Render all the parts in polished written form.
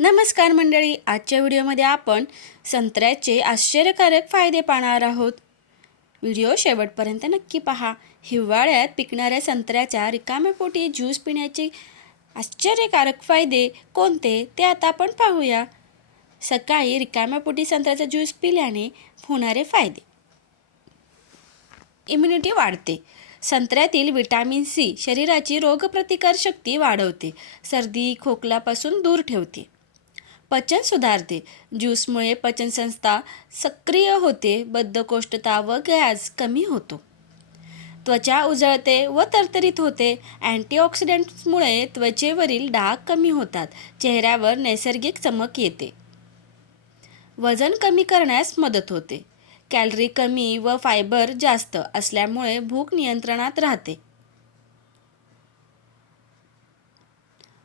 नमस्कार मंडळी, आजच्या व्हिडिओमध्ये आपण संत्र्याचे आश्चर्यकारक फायदे पाहणार आहोत. व्हिडिओ शेवटपर्यंत नक्की पहा. हिवाळ्यात पिकणाऱ्या संत्र्याच्या रिकाम्या पोटी ज्यूस पिण्याचे आश्चर्यकारक फायदे कोणते ते आता आपण पाहूया. सकाळी रिकाम्या पोटी संत्र्याचा ज्यूस पिल्याने होणारे फायदे. इम्युनिटी वाढते. संत्र्यातील विटॅमिन सी शरीराची रोगप्रतिकार शक्ती वाढवते, सर्दी खोकल्यापासून दूर ठेवते. पचन सुधारते. ज्यूसमुळे पचनसंस्था सक्रिय होते, बद्धकोष्ठता व गॅस कमी होतो. त्वचा उजळते व तरतरीत होते. अँटीऑक्सिडंट्समुळे त्वचेवरील डाग कमी होतात, चेहऱ्यावर नैसर्गिक चमक येते. वजन कमी करण्यास मदत होते. कॅलरी कमी व फायबर जास्त असल्यामुळे भूक नियंत्रणात राहते.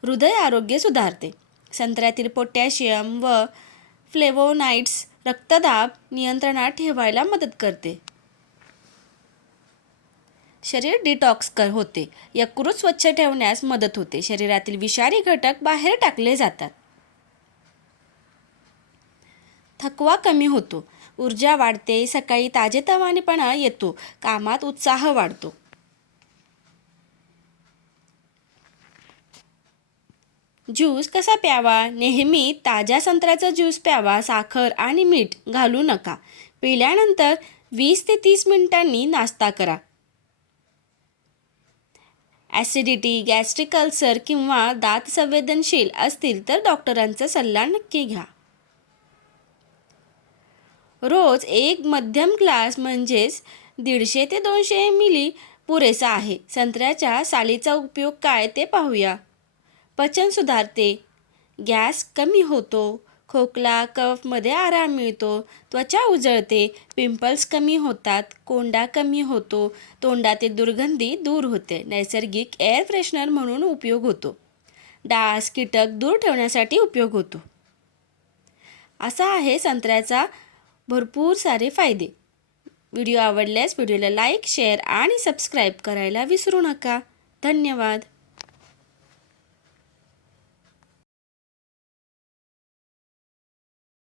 हृदय आरोग्य सुधारते. संत्र्यातील पोटॅशियम व फ्लेवोनाइड्स रक्तदाब नियंत्रणात ठेवायला मदत करते. शरीर डिटॉक्स होते. यकृत स्वच्छ ठेवण्यास मदत होते. शरीरातील विषारी घटक बाहेर टाकले जातात. थकवा कमी होतो. ऊर्जा वाढते. सकाळी ताजेतवानेपणा येतो. कामात उत्साह वाढतो. ज्यूस कसा प्यावा? नेहमी ताज्या संत्र्याचा ज्यूस प्यावा. साखर आणि मीठ घालू नका. पिल्यानंतर 20 ते 30 मिनिटांनी नाश्ता करा. ॲसिडिटी, गॅस्ट्रिक अल्सर किंवा दात संवेदनशील असतील तर डॉक्टरांचा सल्ला नक्की घ्या. रोज एक मध्यम ग्लास म्हणजेच 150 ते 200 मिली पुरेसा आहे. संत्र्याच्या सालीचा उपयोग काय ते पाहूया. पचन सुधारते. गॅस कमी होतो. खोकला कफमध्ये आराम मिळतो. त्वचा उजळते. पिंपल्स कमी होतात. कोंडा कमी होतो. तोंडातील दुर्गंधी दूर होते. नैसर्गिक एअर फ्रेशनर म्हणून उपयोग होतो. डास कीटक दूर ठेवण्यासाठी उपयोग होतो. असा आहे संत्र्याचा भरपूर सारे फायदे. व्हिडिओ आवडल्यास व्हिडिओला लाईक, शेअर आणि सबस्क्राईब करायला विसरू नका. धन्यवाद.